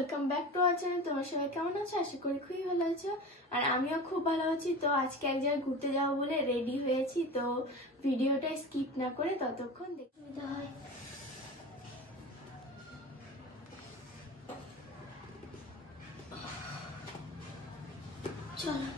Welcome back to our channel. তোমার সবাই কেমন আছো? আশা করি খুবই ভালো আছো, আর আমিও খুব ভালো আছি। তো আজকে এক জায়গায় ঘুরতে যাবো বলে রেডি হয়েছি, তো ভিডিওটা স্কিপ না করে ততক্ষণ দেখতে হয়। চলো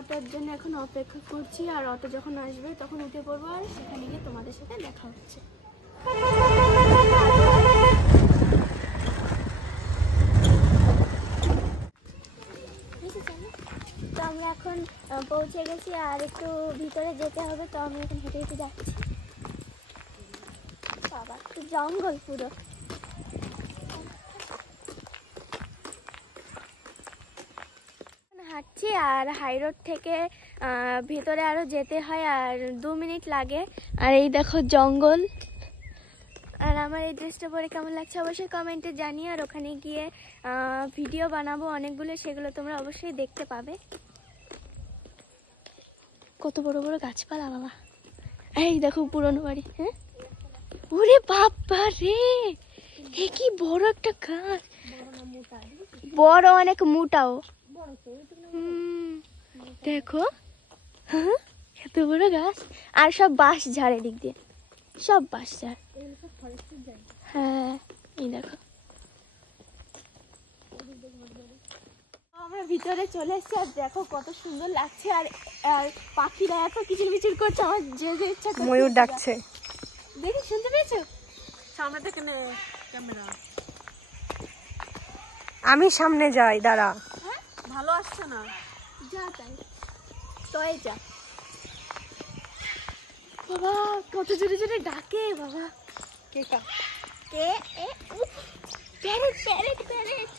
অটোর জন্য এখন অপেক্ষা করছি, আর অটো যখন আসবে তখন উঠে পড়বো, আর সেখানে গিয়ে তোমাদের সাথে দেখা হচ্ছে। তো আমরা এখন পৌঁছে গেছি, আর একটু ভিতরে যেতে হবে। তো আমি এখন হেঁটে হেঁটে যাচ্ছি। বাবা জঙ্গল পুরো। হাঁটছি, আর হাই রোড থেকে ভিতরে আরো যেতে হয়, আর 2 মিনিট লাগে। আর এই দেখো জঙ্গল। আর আমার এই ড্রেসটা পরে কেমন লাগছে অবশ্যই কমেন্টে জানিয়ে, আর ওখানে গিয়ে ভিডিও বানাবো অনেকগুলো, সেগুলো তোমরা অবশ্যই দেখতে পাবে। কত বড় বড় গাছপালা বাবা। এই দেখো পুরনো বাড়ি। হ্যাঁ, ওরে বাবা রে, এ কি বড় একটা গাছ, বড় অনেক মোটাও। দেখো এত বড় গাছ, আর সব বাঁশ ঝাড়, এদিক দিয়ে সব বাঁশ ঝাড়। হ্যাঁ এই দেখো, আমরা ভিতরে চলে এসেছি, আর দেখো কত সুন্দর লাগছে। আর আর পাখিরা এত কিচিরমিচির করছে, আমার যে ইচ্ছা ময়ূর ডাকছে। দেখি, শুনতে পেয়েছো? সামনে থেকে নে ক্যামেরা। আমি সামনে যাই, দাঁড়া। হ্যাঁ ভালো আসছে না, যা তাই তয়ে যা। বাবা কত জোরে জোরে ডাকে বাবা। কে কা কে? এ প্যারেট প্যারেট প্যারেট।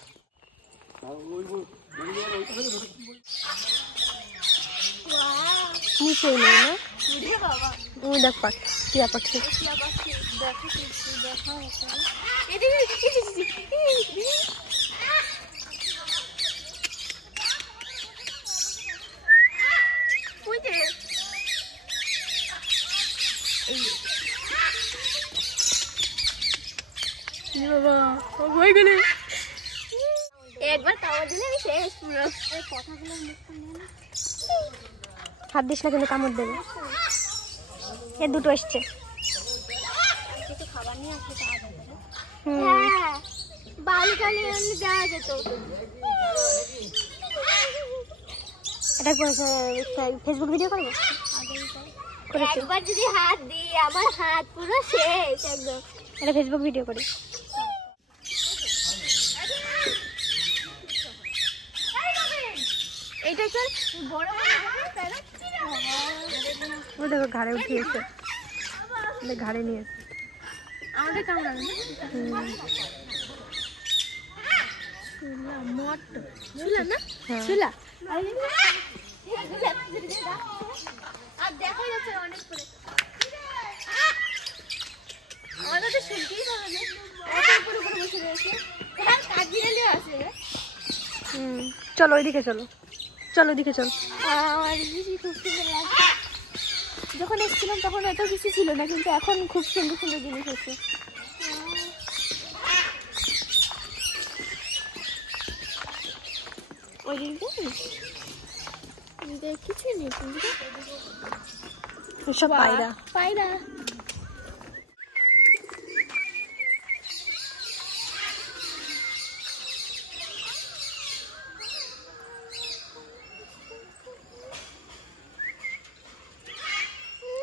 নিচে নেই না, উড়ে বাবা। ওই দেখ পাখি, টিয়া পাখি। টিয়া পাখি দেখো, দেখা এদিকে। একবার কামড় দিলে আমি শেষ পুরো। কথাগুলো হাত দিস না কিন্তু কামড় দেবে। এ দুটো এসছে। কিছু খাবার নিয়ে আসলে হ্যাঁ বালি কালি এমনি দেওয়া যেত। এটা ফেসবুক ভিডিও করবো। একবার যদি হাত দিই আমার হাত পুরো শেষ একদম। এটা ফেসবুক ভিডিও করি। এটা চল বড় ও দেখো ঘাড়ে উঠিয়েছে, ঘাড়ে নিয়েছে। আমাদের কামড়াবে না? শুলা আর দেখা যাচ্ছে অনেক করে। আমাদের তো শুনতেই পাবে না, উপরে উপরে বসে রয়েছে। কাজিরালে আছে। চলো ওইদিকে, চলো চলো ওইদিকে চলো। আমার বেশি খুব সুন্দর লাগছে। যখন এসেছিলাম তখন এত কিছু ছিল না, কিন্তু এখন খুব সুন্দর সুন্দর জিনিস আছে। ওই দিকে কিছুই নেই, সব পায়রা পায়রা।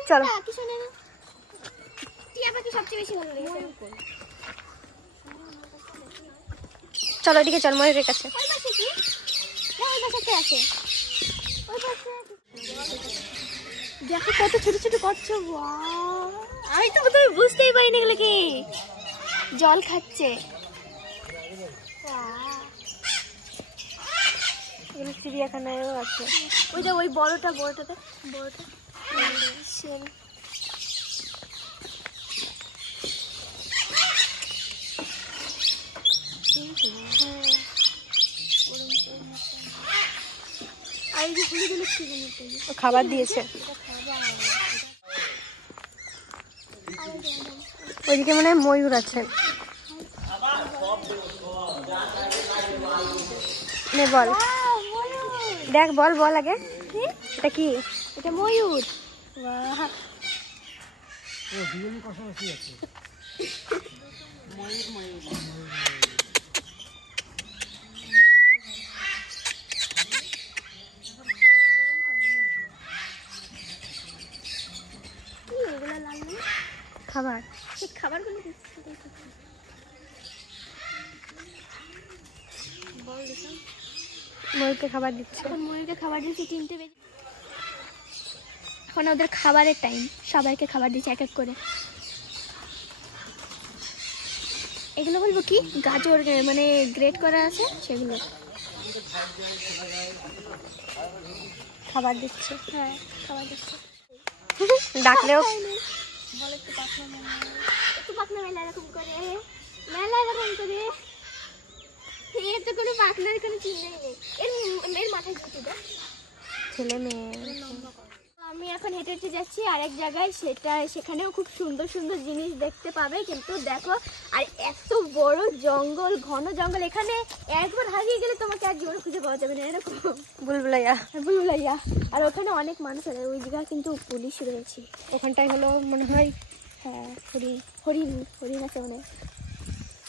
চলো কিছু নেই, টিয়া পাখি সবচেয়ে বেশি ভালো লাগে। চলো ওইদিকে চল, ময়ূরের কাছে। ওই পাশে কি? না ওই পাশে আছে, ওই পাশে দেখো কত ছোট ছোট কচ্ছপ। আমি তো প্রথমে বুঝতেই পারিনি এগুলো কি, জল খাচ্ছে। চিড়িয়াখানায়ও আছে। ওই যে ওই বড়টা বড়টা সেম। আর এই যে ফুলগুলো ছিঁড়ে নিতে ও খাবার দিয়েছে। ওইদিকে মনে হয় ময়ূর আছে। নে বল, দেখ বল বল আগে এটা কি? এটা ময়ূর। বাহ, এগুলো লাল লাল খাবার। সেই খাবারগুলো ময়ূরকে খাবার দিচ্ছে। এখন ময়ূরকে খাবার দিচ্ছে 3টে বেজে। এখন ওদের খাবারের টাইম, সবাইকে খাবার দিচ্ছে এক এক করে। এগুলো বলবো কি, গাজর মানে গ্রেট করা আছে সেগুলো খাবার দিচ্ছে। হ্যাঁ খাবার দিচ্ছে। ডাকলেও বলে একটু পাখনা মেলা এরকম করে, মেলা এরকম করে। এর তো কোনো পাখনার কোনো চিহ্নই নেই। এর মাথায় ছুটি দেয় ছেলে মেয়ে। আমি এখন হেঁটে হেঁটে যাচ্ছি আরেক জায়গায়, সেখানেও খুব সুন্দর সুন্দর জিনিস দেখতে পাবে। কিন্তু দেখো, আর এত বড় জঙ্গল, ঘন জঙ্গল, এখানে একবার হারিয়ে গেলে তোমাকে আর জীবনে খুঁজে পাওয়া যাবে না এরকম। বুলবুলাইয়া। বুলবুলাইয়া। আর ওখানে অনেক মানুষ আছে, ওই জায়গায় কিন্তু পুলিশ রয়েছে। ওখানটাই হলো মনে হয়। হ্যাঁ হরিণ হরিণ হরিণ আছে মনে।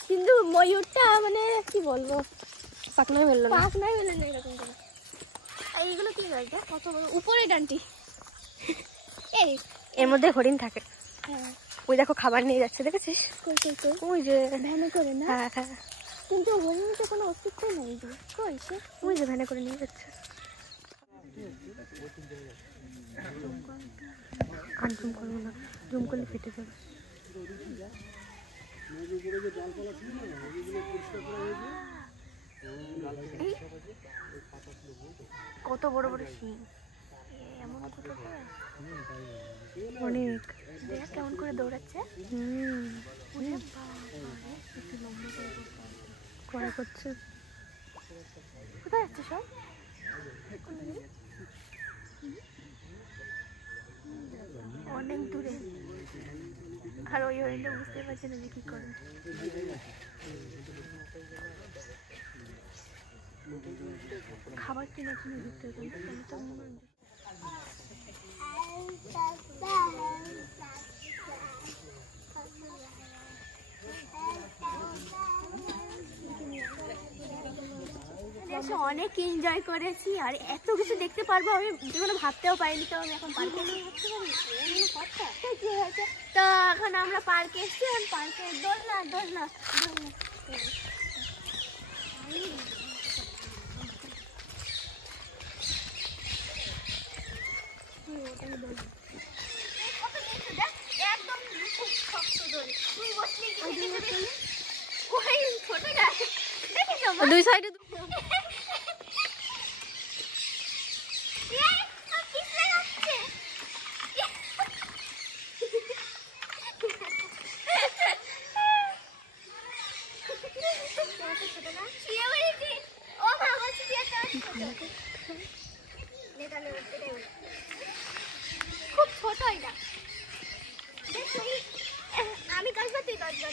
কিন্তু ময়ূরটা মানে কি বলবো, পাকনাই বললো না। পাখনাই মেলে না এরকম করে। আর এইগুলো কি গাছটা কত বড়, উপরে ডানটি। এই এর মধ্যে হরিণ থাকে। হ্যাঁ ওই দেখো খাবার নিয়ে যাচ্ছে, দেখেছিস? কই কই কই, ওই যে ভ্যানে করে না। হ্যাঁ হ্যাঁ, কিন্তু হরিণের কোনো অস্তিত্বই নেই যে, কই সে? ওই যে ভ্যানে করে নিয়ে যাচ্ছে। আর জুম করবো না, জুম করলে ফেটে যাবে। কত বড় বড় শিং, এমন ছোট করে অনেক। দেখ কেমন করে দৌড়াচ্ছে। কড়া করছে। কোথায় যাচ্ছে সব? অনেক দূরে। আর ওই হরিণটা বুঝতে পারছে না যে কি করে। খাবার কিনে কিনে দিতে অনেক এনজয় করেছি, আর এত কিছু দেখতে পারবো আমি জীবনে ভাবতেও পারিনি। তো আমি এখন পার্কে তো এখন আমরা পার্কে এসেছি। এখন পার্কে দোলনা দোলনা দোলনা একদম খুব শক্ত দোল। তুই বসলি ছোট গাছ দেখেছো? দুই সাইডে খুব ছোট এটা। আমি কাজবার তুই কাজবার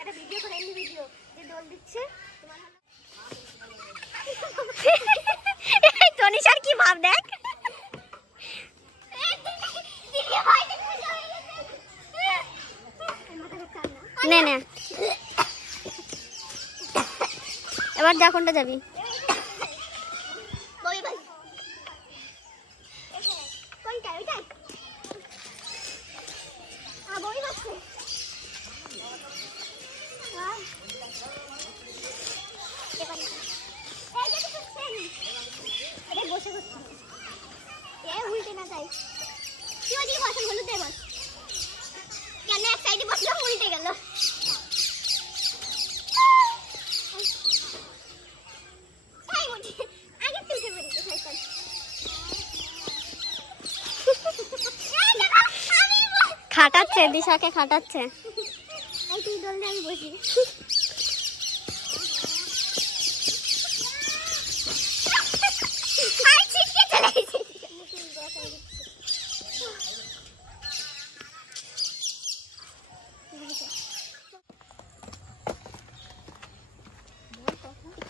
একটা ভিডিও করে, এমনি ভিডিও যে দোল দিচ্ছে তোমার। তনিষার কি ভাব দেখ। নে নে, এবার যা কোনটা যাবি? বসে করছি উল্টে না যাই। তুই ওদিকে বস, হলুদ দিয়ে বস। কেন এক সাইডে বসলাম উল্টে গেল। আগে তুলতে পেরেছি সাইকেল। খাটাচ্ছে, দিশাকে খাটাচ্ছে। তুই দোলনে আমি বসি।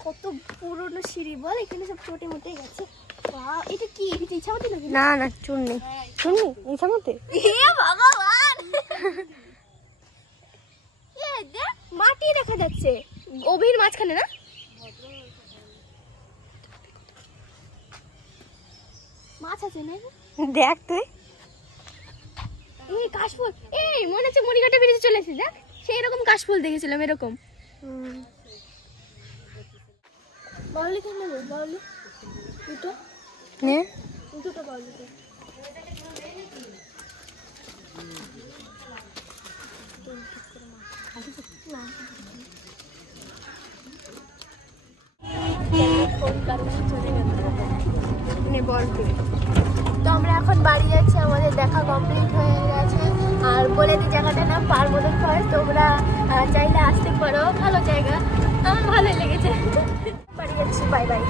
কত পুরনো সিঁড়ি বল, এখানে সব চটে মোটে গেছে। বাহ, এটা কি ইচ্ছামতি নাকি? না না চুন্নি চুন্নি ইচ্ছামতি। হে ভগবান, এ দেখ মাটি দেখা যাচ্ছে গভীর মাঝখানে না? মাছ আছে না? দেখ তুই এই কাশফুল, এই মনে হচ্ছে মুড়িঘাটে বেরিয়ে চলে এসেছি। দেখ সেই রকম কাশফুল দেখেছিলাম এরকম। বাউলি কেন নেবো? বাউলি দুটো নে দুটো বাউলি দে। বল তুই। তো আমরা এখন বাড়ি যাচ্ছি, আমাদের দেখা কমপ্লিট হয়ে গেছে। আর বলে দিই জায়গাটার নাম পারমোদন ফরেস্ট, তোমরা চাইলে আসতে পারো, ভালো জায়গা, আমার ভালোই লেগেছে। বাড়ি যাচ্ছি, বাই বাই।